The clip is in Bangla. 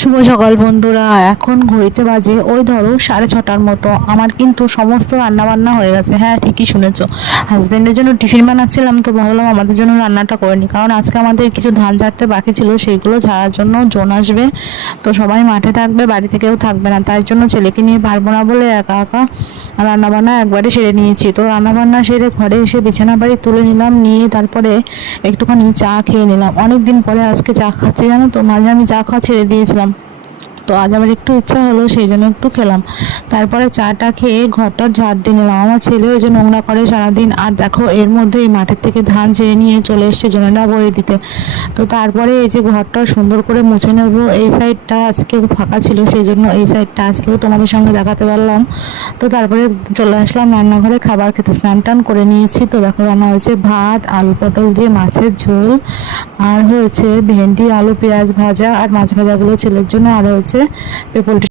শুভ সকাল বন্ধুরা। এখন ঘড়িতে বাজে ওই ধরো 6:30টার মতো। আমার কিন্তু সমস্ত রান্না বান্না হয়ে গেছে। হ্যাঁ, ঠিকই শুনেছো। হাজব্যান্ডের জন্য টিফিন বানাচ্ছিলাম, তো ভাবলাম আমাদের জন্য রান্নাটা করে নিই, কারণ আজকে আমাদের কিছু ধান ঝাড়তে বাকি ছিল, সেইগুলো ঝাড়ার জন্য জন আসবে। তো সবাই মাঠে থাকবে, বাড়িতে কেউ থাকবে না, তাই জন্য ছেলেকে নিয়ে পারবো না বলে একা একা রান্না বান্না একবারে সেরে নিয়েছি। তো রান্না বান্না সেরে ঘরে এসে বিছানা বাড়ি তুলে নিলাম, নিয়ে তারপরে একটুখানি চা খেয়ে নিলাম। অনেক দিন পরে আজকে চা খাচ্ছি, জানো তো। মাঝে আমি চা খাওয়া ছেড়ে দিয়েছিলাম, তো আজ আবার একটু ইচ্ছা হলো, সেই জন্য একটু খেলাম। তারপরে চাটা খেয়ে ঘরটা ঝাড় দিয়ে নিলাম। আমার ছেলে ওই যে নোংরা করে সারাদিন, আর দেখো এর মধ্যে এই মাঠের থেকে ধান চেয়ে নিয়ে চলে এসছে জনেরা বয়ে দিতে। তো তারপরে এই যে ঘরটা সুন্দর করে মুছে নেব। এই সাইডটা আজকে ফাঁকা ছিল, সেই জন্য এই সাইডটা আজকেও তোমাদের সঙ্গে দেখাতে পারলাম। তো তারপরে চলে আসলাম রান্নাঘরে খাবার খেতে। স্নান টান করে নিয়েছি। তো দেখো রান্না হয়েছে ভাত, আলু পটল দিয়ে মাছের ঝোল, আর হয়েছে ভেন্ডি আলু পেঁয়াজ ভাজা, আর মাছ ভাজাগুলো ছেলের জন্য, আর হয়েছে পোলট্রি